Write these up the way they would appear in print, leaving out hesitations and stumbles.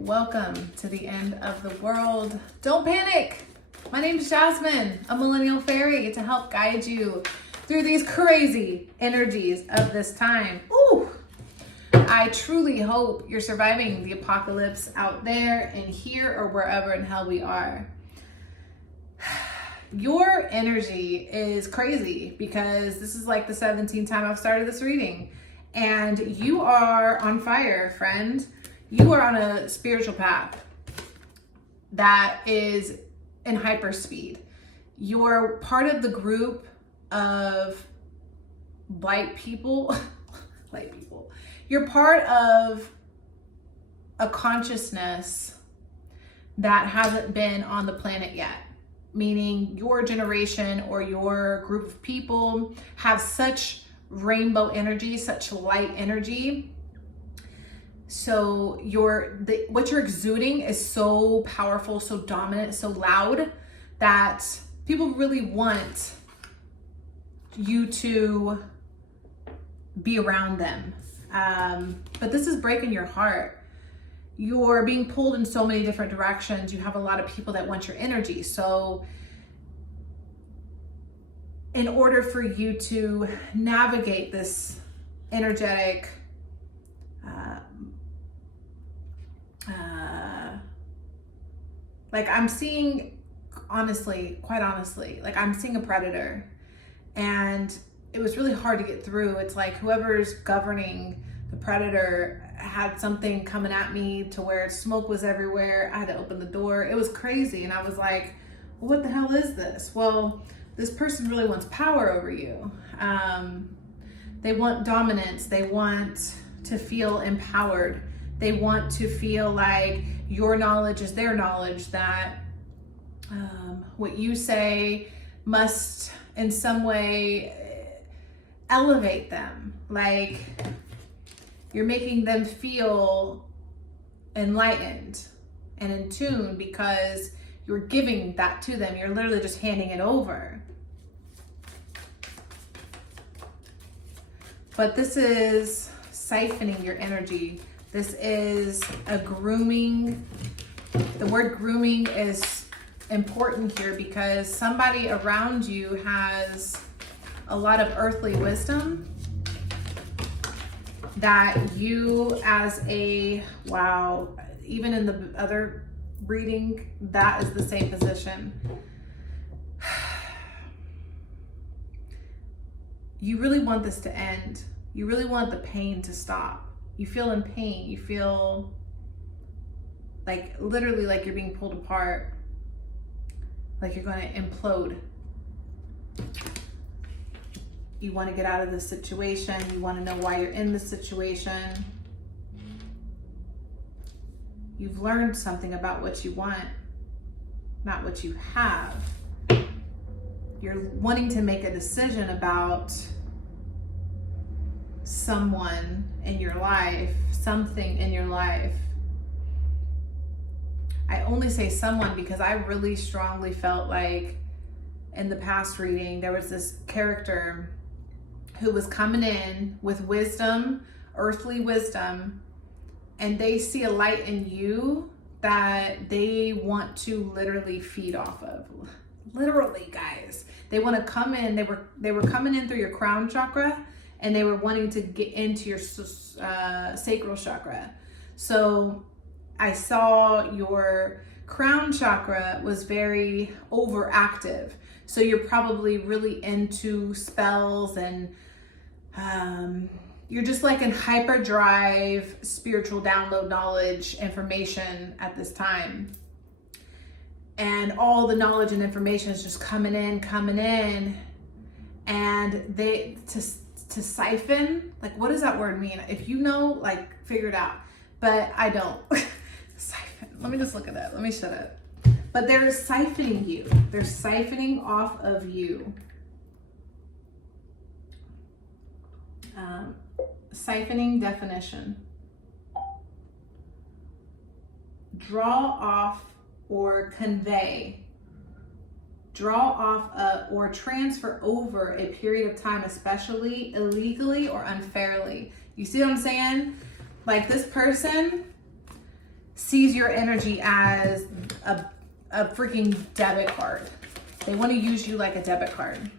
Welcome to the end of the world. Don't panic. My name is Jasmine, a millennial fairy, to help guide you through these crazy energies of this time. Ooh, I truly hope you're surviving the apocalypse out there and here or wherever in hell we are. Your energy is crazy because this is like the 17th time I've started this reading, and you are on fire, friend. You are on a spiritual path that is in hyperspeed. You're part of the group of light people. You're part of a consciousness that hasn't been on the planet yet. Meaning your generation or your group of people have such rainbow energy, such light energy. So what you're exuding is so powerful, so dominant, so loud that people really want you to be around them. But this is breaking your heart. You're being pulled in so many different directions. You have a lot of people that want your energy. So in order for you to navigate this energetic like I'm seeing, quite honestly, like I'm seeing a predator, and it was really hard to get through. It's like whoever's governing the predator had something coming at me to where smoke was everywhere. I had to open the door. It was crazy. And I was like, well, what the hell is this? Well, this person really wants power over you. They want dominance. They want to feel empowered. They want to feel like your knowledge is their knowledge, that what you say must in some way elevate them. Like you're making them feel enlightened and in tune because you're giving that to them. You're literally just handing it over. But this is siphoning your energy. This is a grooming. The word grooming is important here because somebody around you has a lot of earthly wisdom that you as even in the other reading, that is the same position. You really want this to end. You really want the pain to stop. You feel in pain. You feel like literally like you're being pulled apart, like you're going to implode. You want to get out of this situation. You want to know why you're in this situation. You've learned something about what you want, not what you have. You're wanting to make a decision about someone in your life, something in your life. I only say someone because I really strongly felt like in the past reading, there was this character who was coming in with wisdom, earthly wisdom, and they see a light in you that they want to literally feed off of. Literally, guys. They want to come in. They were coming in through your crown chakra, and they were wanting to get into your sacral chakra. So I saw your crown chakra was very overactive. So you're probably really into spells and you're just like in hyperdrive, spiritual download knowledge, information at this time. And all the knowledge and information is just coming in. And to siphon, like what does that word mean? If you know, like figure it out. But I don't. Siphon. Let me just look at that. Let me shut up. But they're siphoning you. They're siphoning off of you. Siphoning definition. Draw off or convey. Draw off or transfer over a period of time, especially illegally or unfairly. You see what I'm saying? Like this person sees your energy as a freaking debit card. They want to use you like a debit card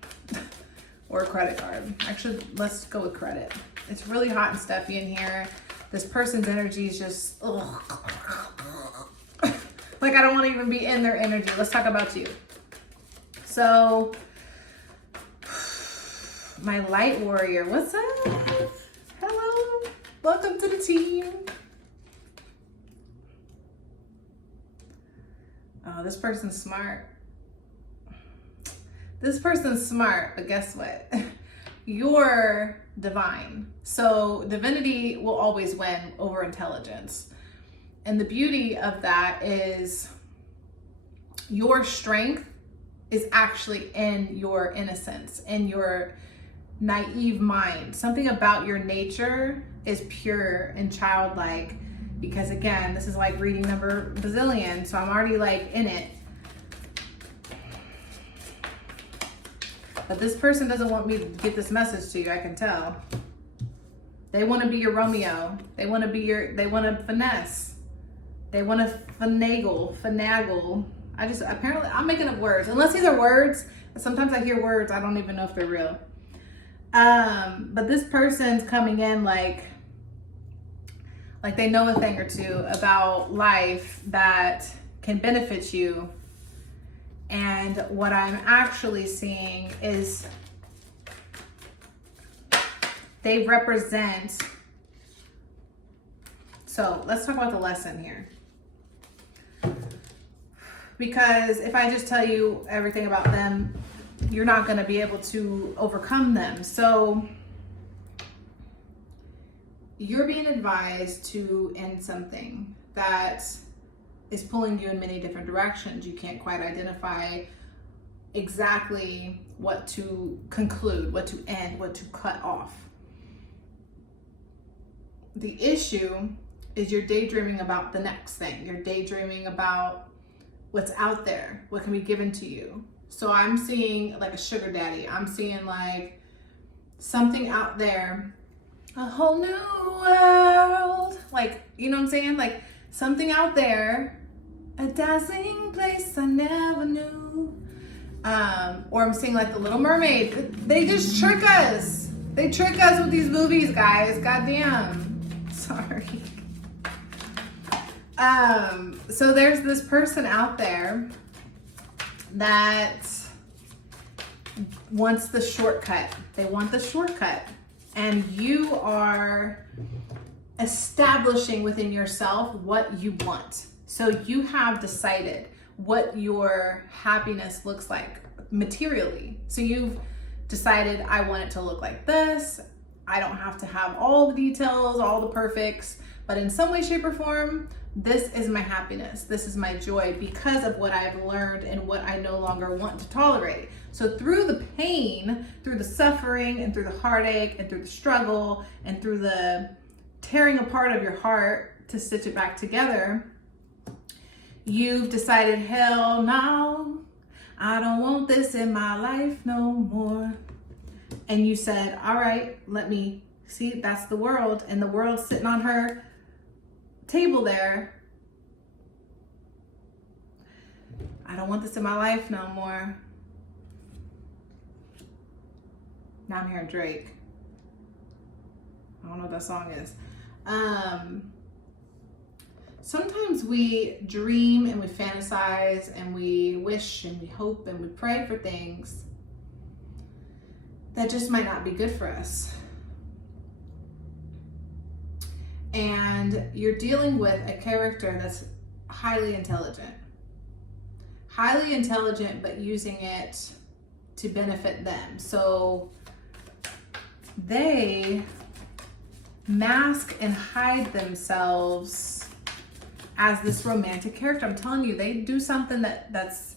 or a credit card. Actually, let's go with credit. It's really hot and stuffy in here. This person's energy is just, ugh. Like I don't want to even be in their energy. Let's talk about you. So, my light warrior, what's up? Hello, welcome to the team. Oh, this person's smart. This person's smart, but guess what? You're divine. So divinity will always win over intelligence. And the beauty of that is your strength is actually in your innocence, in your naive mind. Something about your nature is pure and childlike, because again, this is like reading number bazillion, so I'm already like in it. But this person doesn't want me to get this message to you, I can tell. They want to be your Romeo. They want to be they want to finesse. They want to finagle. Apparently, I'm making up words. Unless these are words, sometimes I hear words, I don't even know if they're real. But this person's coming in like they know a thing or two about life that can benefit you. And what I'm actually seeing is they represent. So let's talk about the lesson here. Because if I just tell you everything about them, you're not going to be able to overcome them. So you're being advised to end something that is pulling you in many different directions. You can't quite identify exactly what to conclude, what to end, what to cut off. The issue is you're daydreaming about the next thing. You're daydreaming about what's out there, what can be given to you. So I'm seeing like a sugar daddy. I'm seeing like something out there, a whole new world. Like, you know what I'm saying? Like something out there, a dazzling place I never knew. Or I'm seeing like the Little Mermaid. They just trick us. They trick us with these movies, guys. Goddamn. Sorry. So there's this person out there that wants the shortcut. They want the shortcut. And you are establishing within yourself what you want. So you have decided what your happiness looks like materially. So you've decided, I want it to look like this. I don't have to have all the details, all the perfects, but in some way, shape, or form, this is my happiness. This is my joy because of what I've learned and what I no longer want to tolerate. So through the pain, through the suffering, and through the heartache, and through the struggle, and through the tearing apart of your heart to stitch it back together, you've decided, hell no, I don't want this in my life no more. And you said, all right, let me see, that's the world. And the world's sitting on her table there. I don't want this in my life no more. Now I'm hearing Drake. I don't know what that song is. Sometimes we dream and we fantasize and we wish and we hope and we pray for things that just might not be good for us. And you're dealing with a character that's highly intelligent, but using it to benefit them. So they mask and hide themselves as this romantic character. I'm telling you, they do something that's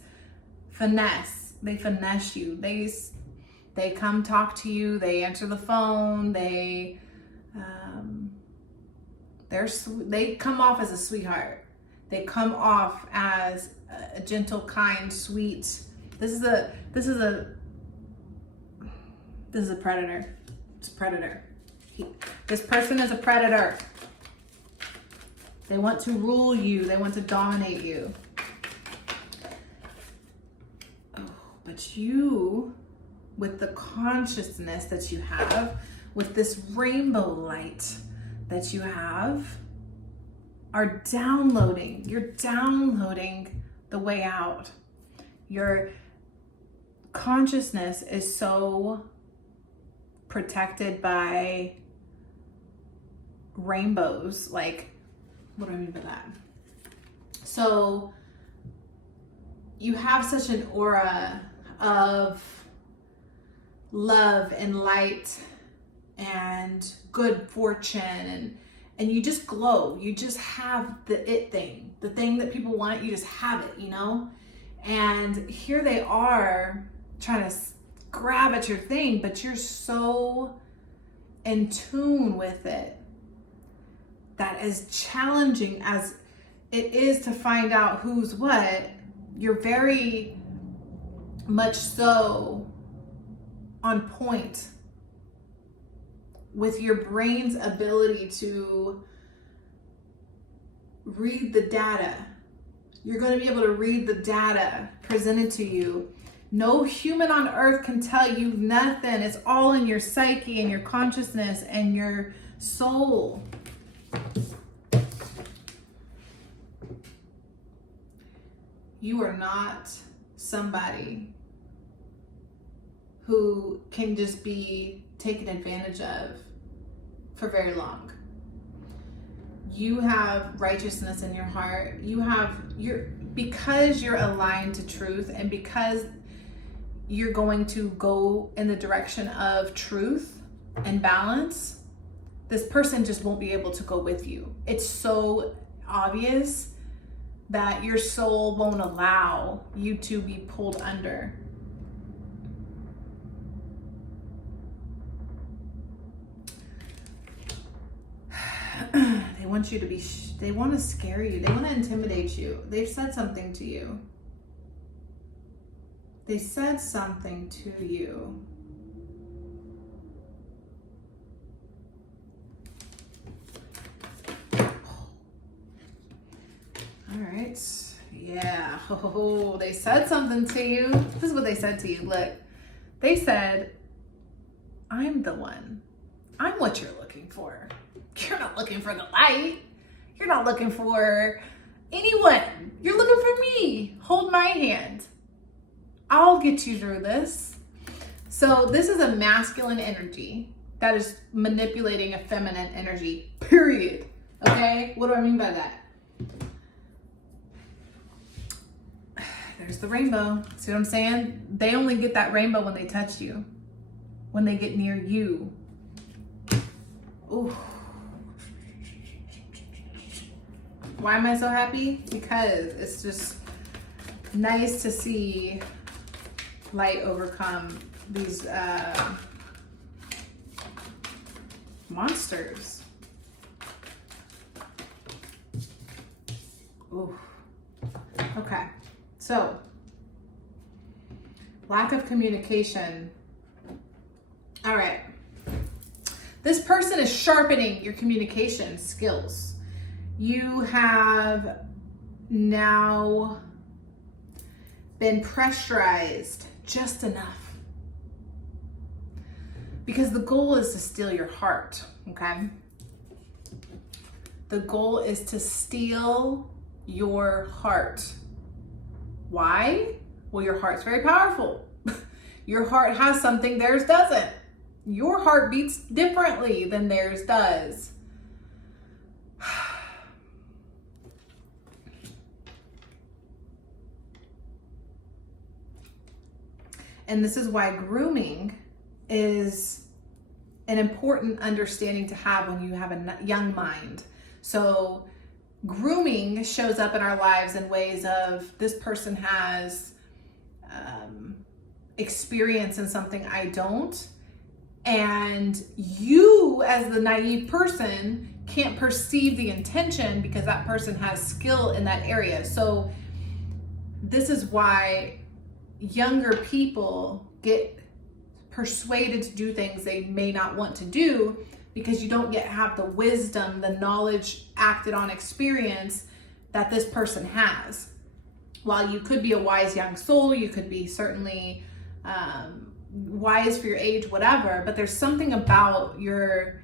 finesse. They finesse you. They come talk to you. They answer the phone. They come off as a sweetheart. They come off as a gentle, kind, sweet. This is a predator. It's a predator. This person is a predator. They want to rule you. They want to dominate you. Oh, but you, with the consciousness that you have, with this rainbow light that you have, are downloading. You're downloading the way out. Your consciousness is so protected by rainbows. Like, what do I mean by that? So you have such an aura of love and light and good fortune, and you just glow. You just have the it thing, the thing that people want. You just have it, you know? And here they are trying to grab at your thing, but you're so in tune with it that, as challenging as it is to find out who's what, you're very much so on point with your brain's ability to read the data. You're going to be able to read the data presented to you. No human on earth can tell you nothing. It's all in your psyche and your consciousness and your soul. You are not somebody who can just be taken advantage of for very long. You have righteousness in your heart. Because you're aligned to truth, and because you're going to go in the direction of truth and balance, this person just won't be able to go with you. It's so obvious that your soul won't allow you to be pulled under. They want you to be, they want to scare you. They want to intimidate you. They've said something to you. They said something to you. All right. Yeah. Oh, they said something to you. This is what they said to you. Look, they said, I'm the one. I'm what you're looking for. You're not looking for the light. You're not looking for anyone. You're looking for me. Hold my hand. I'll get you through this. So this is a masculine energy that is manipulating a feminine energy, period. Okay? What do I mean by that? There's the rainbow. See what I'm saying? They only get that rainbow when they touch you, when they get near you. Ooh. Why am I so happy? Because it's just nice to see light overcome these monsters. Ooh. Okay. So, lack of communication. All right. This person is sharpening your communication skills. You have now been pressurized just enough, because the goal is to steal your heart, okay? The goal is to steal your heart. Why? Well, your heart's very powerful. Your heart has something theirs doesn't. Your heart beats differently than theirs does. And this is why grooming is an important understanding to have when you have a young mind. So grooming shows up in our lives in ways of, this person has experience in something I don't. And you, as the naive person, can't perceive the intention because that person has skill in that area. So this is why younger people get persuaded to do things they may not want to do, because you don't yet have the wisdom, the knowledge, acted on experience that this person has. While you could be a wise young soul, you could be certainly wise for your age, whatever, but there's something about your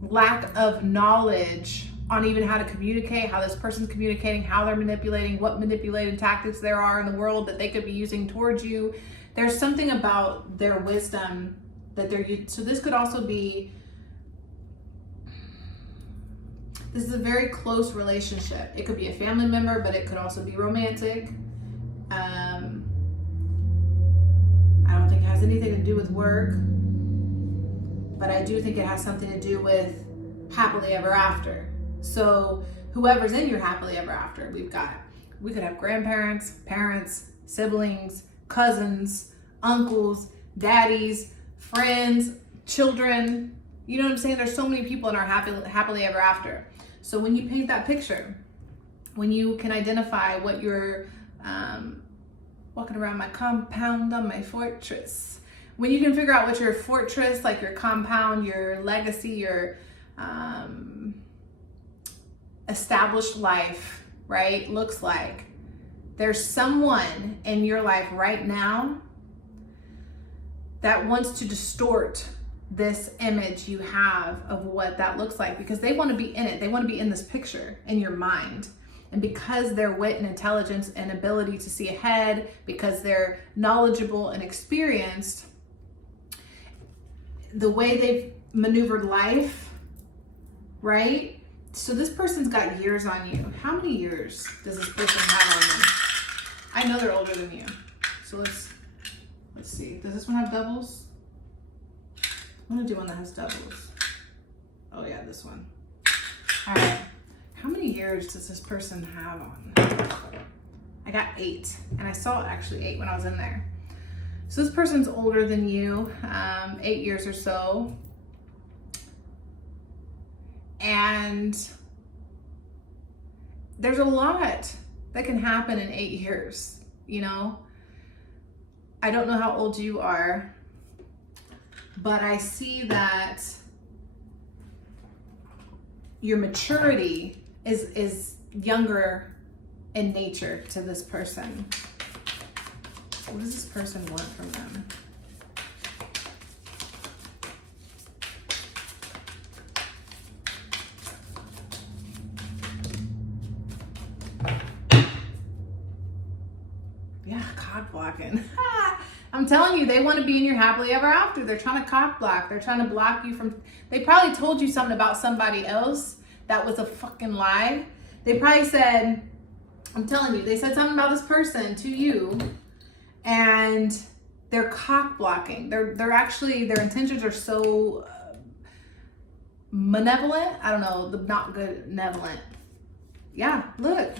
lack of knowledge on even how to communicate, how this person's communicating, how they're manipulating, what manipulating tactics there are in the world that they could be using towards you. There's something about their wisdom that they're using. So this could also be, this is a very close relationship. It could be a family member, but it could also be romantic. I don't think it has anything to do with work, but I do think it has something to do with happily ever after. So whoever's in your happily ever after, we could have grandparents, parents, siblings, cousins, uncles, daddies, friends, children. You know what I'm saying? There's so many people in our happily ever after. So when you paint that picture, when you can identify what you're walking around my compound on my fortress, when you can figure out what your fortress, like your compound, your legacy, your established life, right, looks like, there's someone in your life right now that wants to distort this image you have of what that looks like, because they want to be in it. They want to be in this picture in your mind. And because their wit and intelligence and ability to see ahead, because they're knowledgeable and experienced, the way they've maneuvered life, right? So this person's got years on you. How many years does this person have on you? I know they're older than you. So let's see. Does this one have doubles? I'm gonna do one that has doubles. Oh yeah, this one. All right. How many years does this person have on? I got 8, and I saw actually 8 when I was in there. So this person's older than you, 8 years or so. And there's a lot that can happen in 8 years, you know? I don't know how old you are, but I see that your maturity is younger in nature to this person. What does this person want from them? Yeah, cock blocking. I'm telling you, they want to be in your happily ever after. They're trying to cock block. They're trying to block you from, they probably told you something about somebody else that was a fucking lie. They probably said, I'm telling you, they said something about this person to you, and they're cock blocking. They're actually, their intentions are so malevolent. I don't know, not good, benevolent. Yeah, look.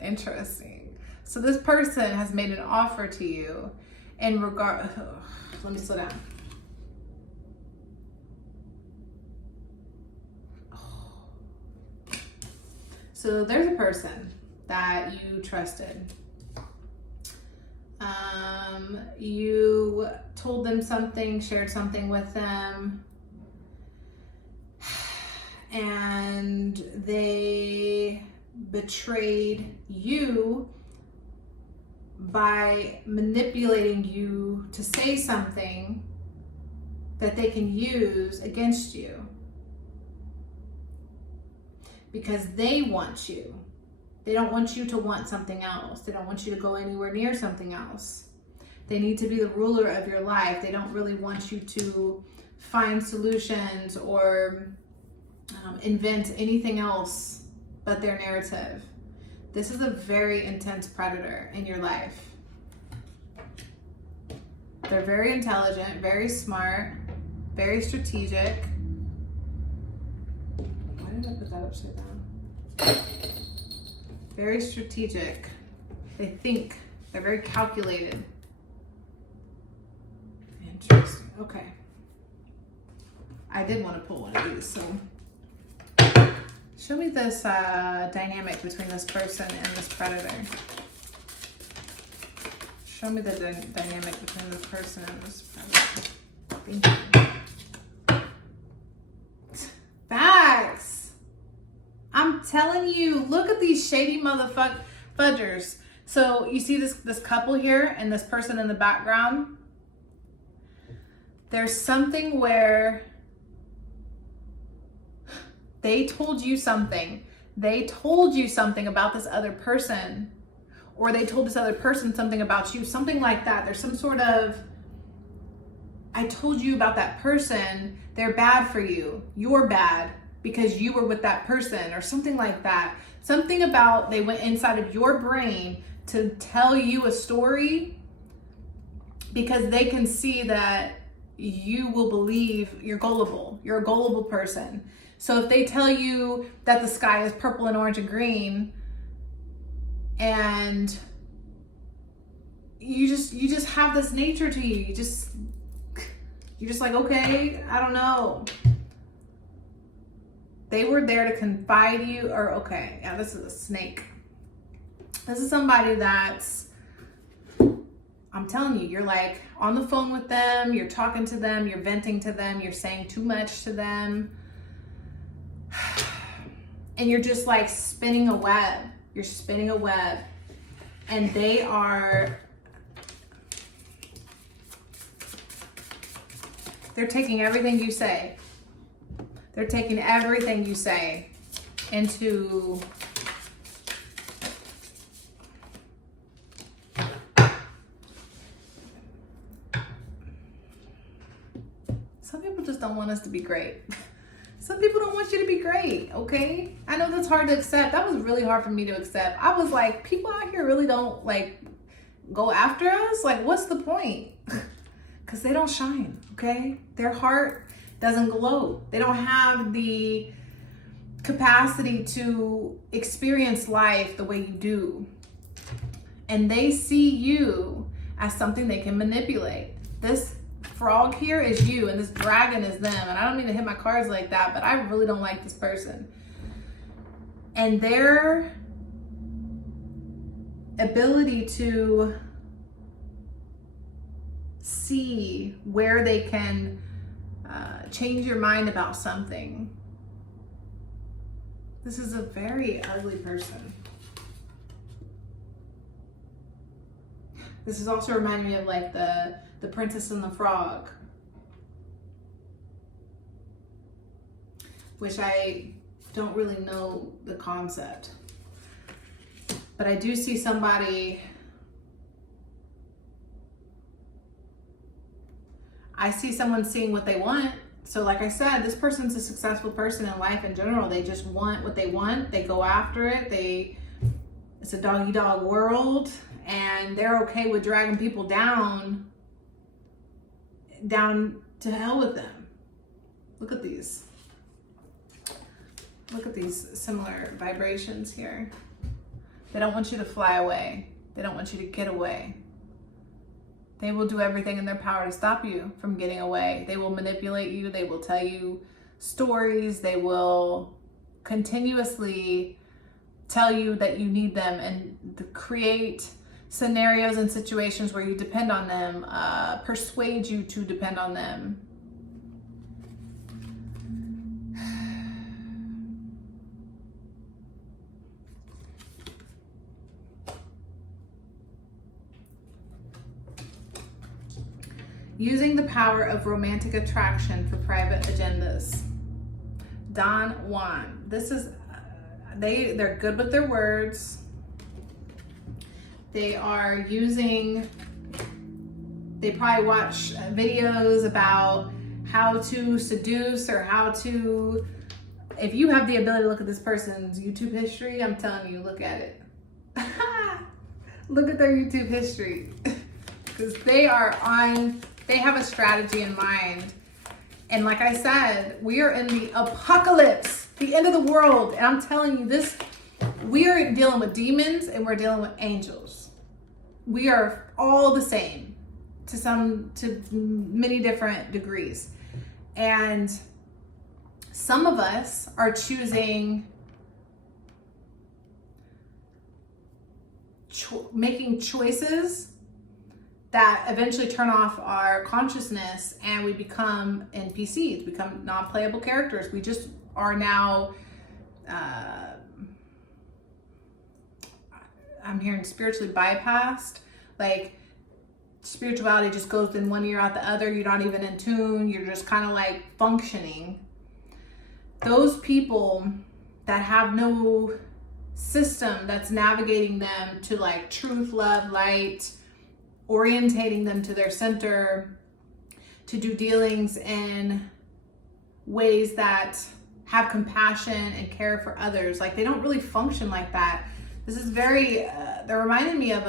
Interesting. So this person has made an offer to you in regard, let me slow down. So there's a person that you trusted. You told them something, shared something with them, and they betrayed you by manipulating you to say something that they can use against you. Because they want you. They don't want you to want something else. They don't want you to go anywhere near something else. They need to be the ruler of your life. They don't really want you to find solutions or invent anything else but their narrative. This is a very intense predator in your life. They're very intelligent, very smart, very strategic. Why did I put that upside down? Very strategic. They think. They're very calculated. Interesting. Okay. I did want to pull one of these, so show me this dynamic between this person and this predator. Show me the dynamic between this person and this predator. Thank you. Facts. I'm telling you, look at these shady fudgers. So you see this couple here and this person in the background. There's something where they told you something. They told you something about this other person, or they told this other person something about you, something like that. There's some sort of, I told you about that person, they're bad for you. You're bad because you were with that person, or something like that. Something about they went inside of your brain to tell you a story because they can see that you will believe you're gullible. You're a gullible person. So if they tell you that the sky is purple and orange and green, and you just have this nature to you, you're just like, okay, I don't know. They were there to confide you, or okay, yeah, this is a snake. This is somebody that's, I'm telling you, you're like on the phone with them, you're talking to them, you're venting to them, you're saying too much to them. And you're just like spinning a web. You're spinning a web. And they are, they're taking everything you say. They're taking everything you say into some people just don't want us to be great. Some people don't want you to be great, okay? I know that's hard to accept. That was really hard for me to accept. I was like, people out here really don't like go after us? Like, what's the point? Because they don't shine, okay? Their heart doesn't glow. They don't have the capacity to experience life the way you do. And they see you as something they can manipulate. This frog here is you, and this dragon is them. And I don't mean to hit my cards like that, but I really don't like this person. And their ability to see where they can change your mind about something. This is a very ugly person. This is also reminding me of like the Princess and the Frog, which I don't really know the concept, but I do see somebody, I see someone seeing what they want. So like I said, this person's a successful person in life in general. They just want what they want. They go after it. It's a dog eat dog world, and they're okay with dragging people down to hell with them. Look at these. Look at these similar vibrations here. They don't want you to fly away. They don't want you to get away. They will do everything in their power to stop you from getting away. They will manipulate you. They will tell you stories. They will continuously tell you that you need them and create scenarios and situations where you depend on them, persuade you to depend on them. Using the power of romantic attraction for private agendas. Don Juan. This is, they're good with their words. They are using, they probably watch videos about how to seduce or how to, if you have the ability to look at this person's YouTube history, I'm telling you, look at it. Look at their YouTube history. Because they have a strategy in mind. And like I said, we are in the apocalypse, the end of the world. And I'm telling you this, we are dealing with demons and we're dealing with angels. We are all the same to many different degrees. And some of us are choosing, making choices that eventually turn off our consciousness and we become NPCs, become non-playable characters. We just are now, I'm hearing spiritually bypassed. Like spirituality just goes in one ear out the other. You're not even in tune. You're just kind of like functioning. Those people that have no system that's navigating them to like truth, love, light, orientating them to their center, to do dealings in ways that have compassion and care for others. Like they don't really function like that. This is very, they're reminding me of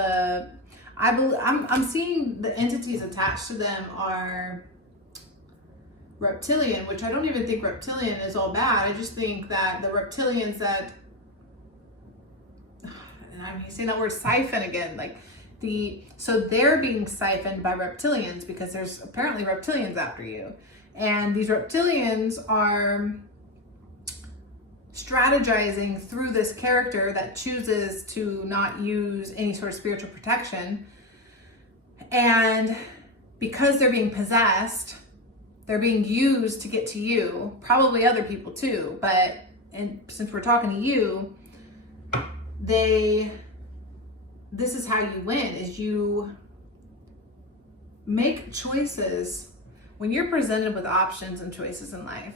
I'm seeing the entities attached to them are reptilian, which I don't even think reptilian is all bad. I just think that the reptilians that, and I'm saying that word siphon again, like so they're being siphoned by reptilians because there's apparently reptilians after you. And these reptilians are strategizing through this character that chooses to not use any sort of spiritual protection. And because they're being possessed, they're being used to get to you, probably other people too, but since we're talking to you, this is how you win, is you make choices. When you're presented with options and choices in life,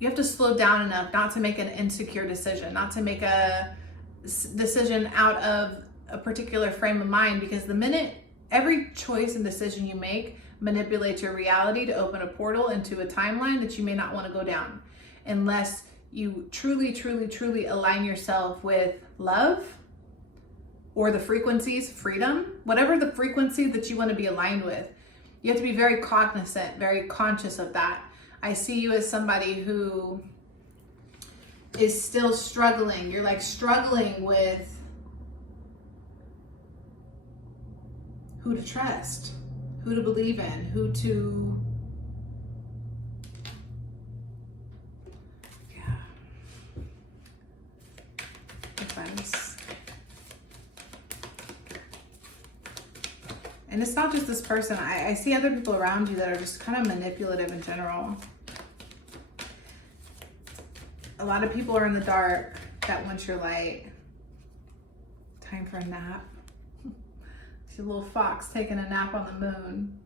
you have to slow down enough not to make an insecure decision, not to make a decision out of a particular frame of mind, because the minute every choice and decision you make manipulates your reality to open a portal into a timeline that you may not want to go down, unless you truly, truly, truly align yourself with love or the frequencies, freedom, whatever the frequency that you want to be aligned with. You have to be very cognizant, very conscious of that. I see you as somebody who is still struggling. You're like struggling with who to trust, who to believe in, who to, yeah. Friends. And it's not just this person. I see other people around you that are just kind of manipulative in general. A lot of people are in the dark that want your light. Time for a nap. See a little fox taking a nap on the moon.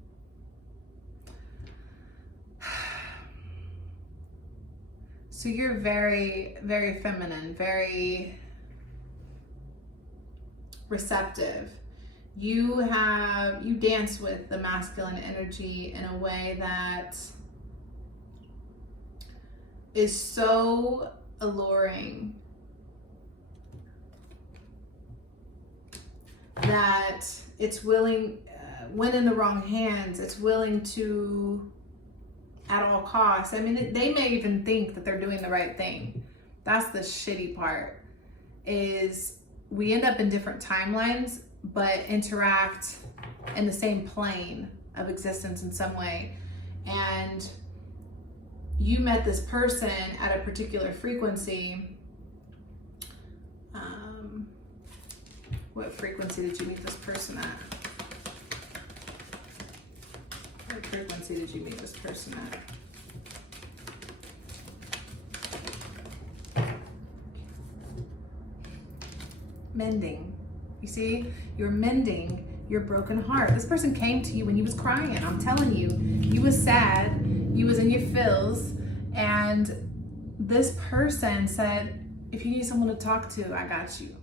So you're very, very feminine, very receptive. You dance with the masculine energy in a way that is so alluring that it's willing, when in the wrong hands, it's willing to, at all costs. I mean, they may even think that they're doing the right thing. That's the shitty part, is we end up in different timelines, but interact in the same plane of existence in some way. And you met this person at a particular frequency. What frequency did you meet this person at? What frequency did you meet this person at? Mending. You see, you're mending your broken heart. This person came to you when you was crying. I'm telling you, you was sad, you was in your feels, and this person said, if you need someone to talk to, I got you.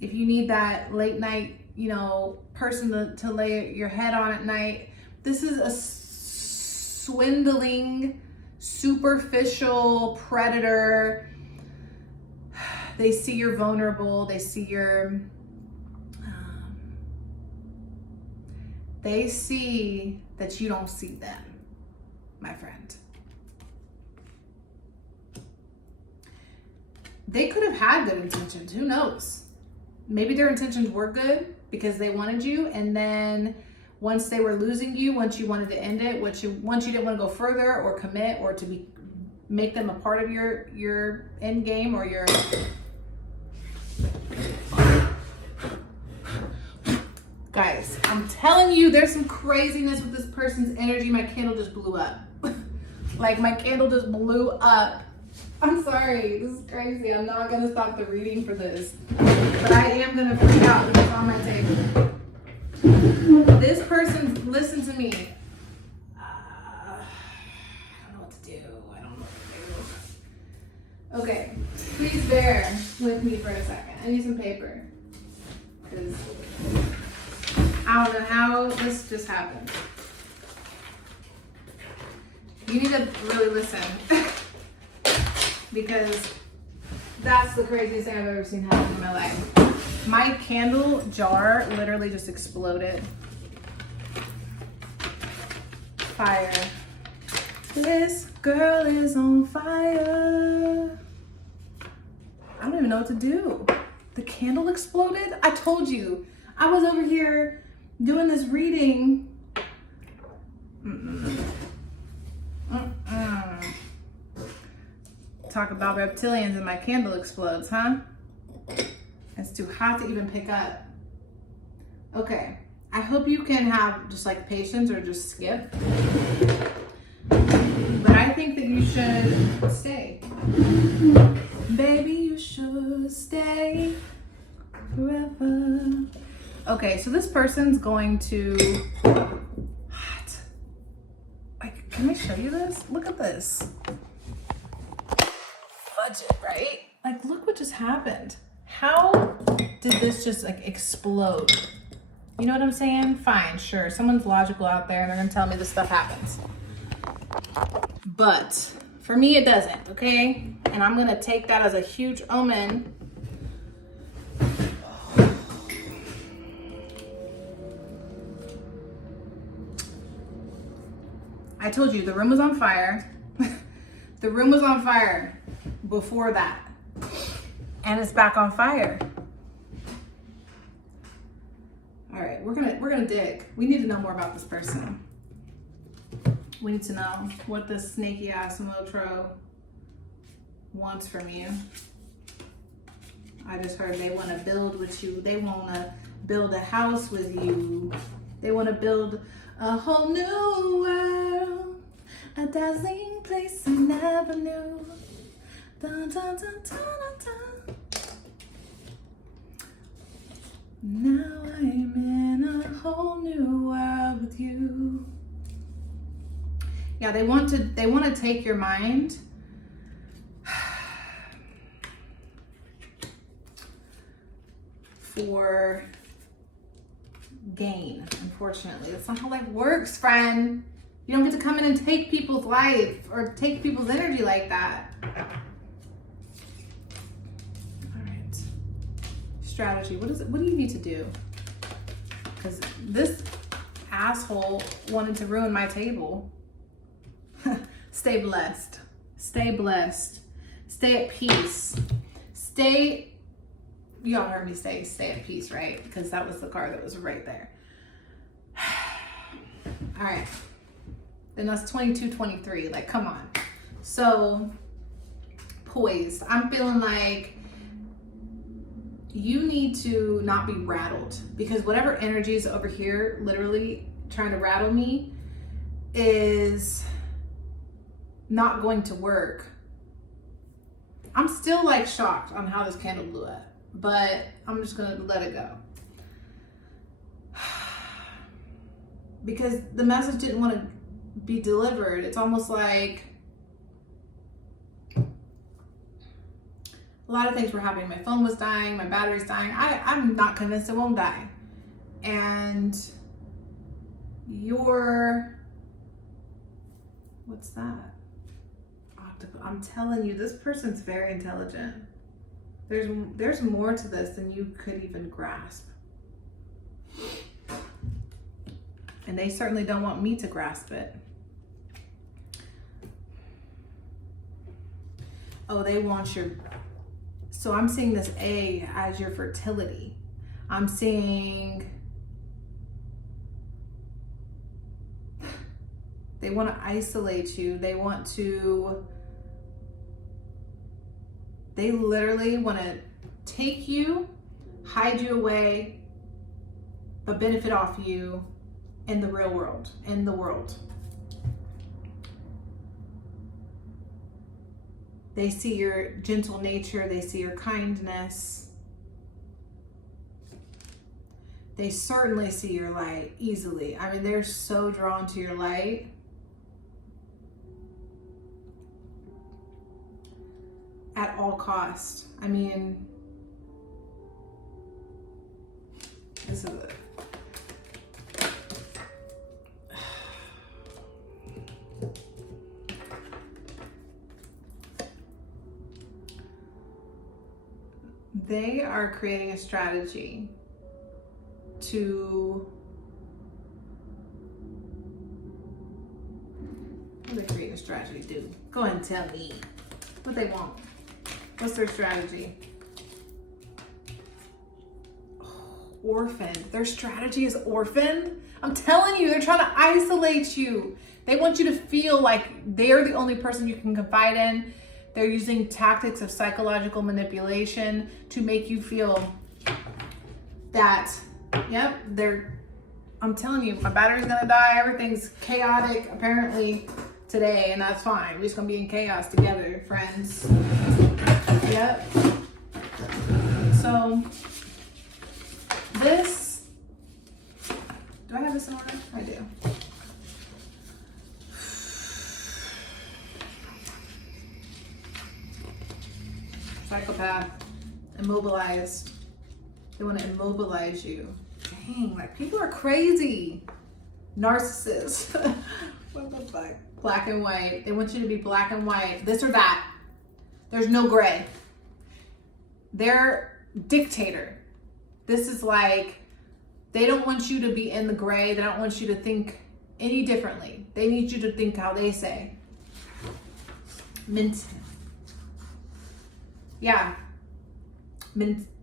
If you need that late night, person to lay your head on at night, this is a swindling, superficial predator. They see you're vulnerable. They see you're, they see that you don't see them, my friend. They could have had good intentions. Who knows? Maybe their intentions were good because they wanted you, and then once they were losing you, once you wanted to end it, once you didn't want to go further or commit or to make them a part of your end game or your Guys, I'm telling you, there's some craziness with this person's energy. My candle just blew up. Like, my candle just blew up. I'm sorry, this is crazy. I'm not gonna stop the reading for this, but I am gonna freak out because it's on my table. This person, listen to me. I don't know what to do. I don't know what to do. Okay, please bear with me for a second. I need some paper because I don't know how this just happened. You need to really listen because that's the craziest thing I've ever seen happen in my life. My candle jar literally just exploded. Fire. This girl is on fire. I don't even know what to do. The candle exploded? I told you. I was over here doing this reading. Talk about reptilians and my candle explodes, huh? It's too hot to even pick up. Okay, I hope you can have just like patience or just skip. But I think that you should stay. Baby, you should stay forever. Okay, so this person's going to, what? Like, can I show you this? Look at this. Budget, right? Like, look what just happened. How did this just like explode? You know what I'm saying? Fine, sure. Someone's logical out there and they're gonna tell me this stuff happens. But for me, it doesn't, okay? And I'm gonna take that as a huge omen. I told you, the room was on fire. The room was on fire before that. And it's back on fire. All right, we're gonna dig. We need to know more about this person. We need to know what this snaky ass Motro wants from you. I just heard they want to build with you. They want to build a house with you. They want to build a whole new world, a dazzling place I never knew. Dun, dun, dun, dun, dun, dun. Now I'm in a whole new world with you. Yeah, they want to take your mind for gain. Unfortunately, that's not how life works, friend. You don't get to come in and take people's life or take people's energy like that. All right. Strategy. What is it? What do you need to do? Because this asshole wanted to ruin my table. Stay blessed. Stay blessed. Stay at peace. Stay. Y'all heard me say stay at peace, right? Because that was the card that was right there. All right. Then that's 22, 23. Like, come on. So, poised. I'm feeling like you need to not be rattled because whatever energy is over here, literally trying to rattle me, is not going to work. I'm still like shocked on how this candle blew up, but I'm just gonna let it go. Because the message didn't want to be delivered. It's almost like a lot of things were happening. My phone was dying, my battery's dying. I'm not convinced it won't die. And what's that? I'm telling you, this person's very intelligent. There's more to this than you could even grasp. And they certainly don't want me to grasp it. Oh, they want your... So I'm seeing this A as your fertility. I'm seeing... They want to isolate you. They literally want to take you, hide you away, but benefit off you in the real world, in the world. They see your gentle nature. They see your kindness. They certainly see your light easily. I mean, they're so drawn to your light. At all costs. I mean, this is it. They are creating a strategy to, what do they create a strategy to do? Go ahead and tell me what they want. What's their strategy? Orphaned. Their strategy is orphaned. I'm telling you, they're trying to isolate you. They want you to feel like they're the only person you can confide in. They're using tactics of psychological manipulation to make you feel that, yep, I'm telling you, my battery's gonna die. Everything's chaotic apparently today, and that's fine. We're just gonna be in chaos together, friends. Yep. So this, do I have this in order? I do. Psychopath, immobilized. They want to immobilize you. Dang, like people are crazy. Narcissists. What the fuck? Black and white. They want you to be black and white. This or that. There's no gray. They're dictator. This is like, they don't want you to be in the gray. They don't want you to think any differently. They need you to think how they say. Yeah.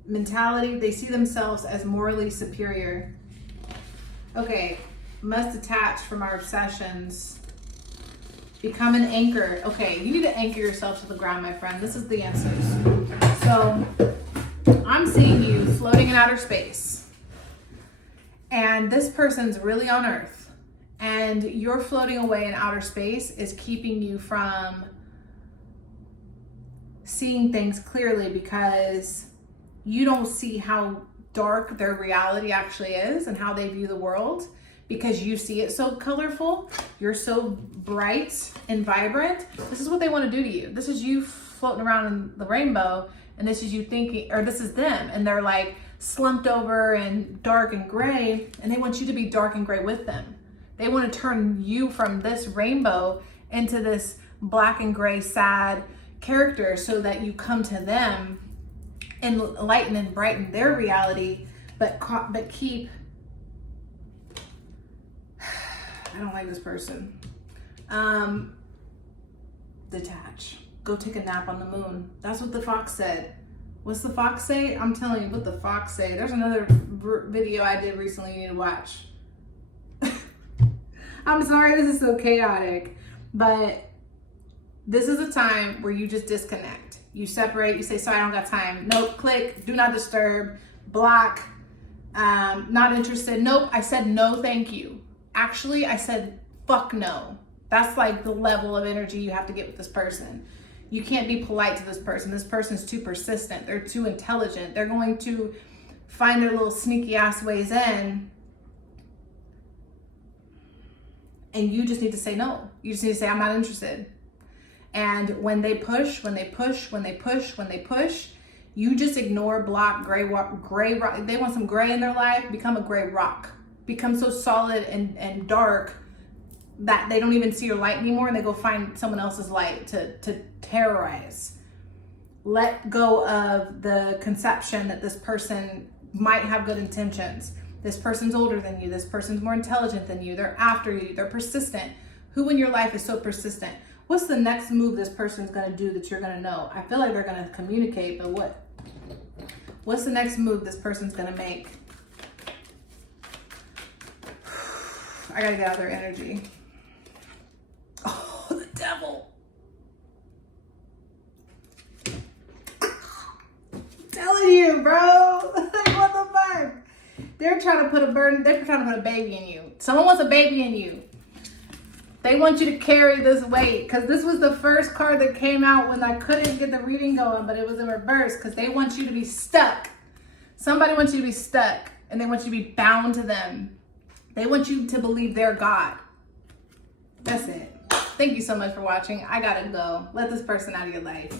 Mentality, they see themselves as morally superior. Okay, must detach from our obsessions. Become an anchor. Okay, you need to anchor yourself to the ground, my friend. This is the answers. So, I'm seeing you floating in outer space. And this person's really on Earth. And you're floating away in outer space is keeping you from seeing things clearly because you don't see how dark their reality actually is and how they view the world because you see it so colorful. You're so bright and vibrant. This is what they want to do to you. This is you floating around in the rainbow, and this is you thinking, or this is them, and they're like slumped over and dark and gray, and they want you to be dark and gray with them. They want to turn you from this rainbow into this black and gray sad character so that you come to them and lighten and brighten their reality, but keep, I don't like this person. Detach. Go take a nap on the moon. That's what the fox said. What's the fox say? I'm telling you what the fox say. There's another video I did recently you need to watch. I'm sorry this is so chaotic, but this is a time where you just disconnect. You separate, you say, sorry, I don't got time. Nope, click, do not disturb, block, not interested. Nope, I said no, thank you. Actually, I said, fuck no. That's like the level of energy you have to get with this person. You can't be polite to this person. This person's too persistent. They're too intelligent. They're going to find their little sneaky ass ways in. And you just need to say no. You just need to say, I'm not interested. And when they push, you just ignore, block, gray rock. They want some gray in their life, become a gray rock. Become so solid and dark that they don't even see your light anymore, and they go find someone else's light to terrorize. Let go of the conception that this person might have good intentions. This person's older than you. This person's more intelligent than you. They're after you. They're persistent. Who in your life is so persistent? What's the next move this person's going to do that you're going to know? I feel like they're going to communicate, but what? What's the next move this person's going to make? I got to get out of their energy. Oh, the devil. I'm telling you, bro. Like, what the fuck? They're trying to put a burden, they're trying to put a baby in you. Someone wants a baby in you. They want you to carry this weight, because this was the first card that came out when I couldn't get the reading going, but it was in reverse, because they want you to be stuck. Somebody wants you to be stuck, and they want you to be bound to them. They want you to believe they're God. That's it. Thank you so much for watching. I gotta go. Let this person out of your life.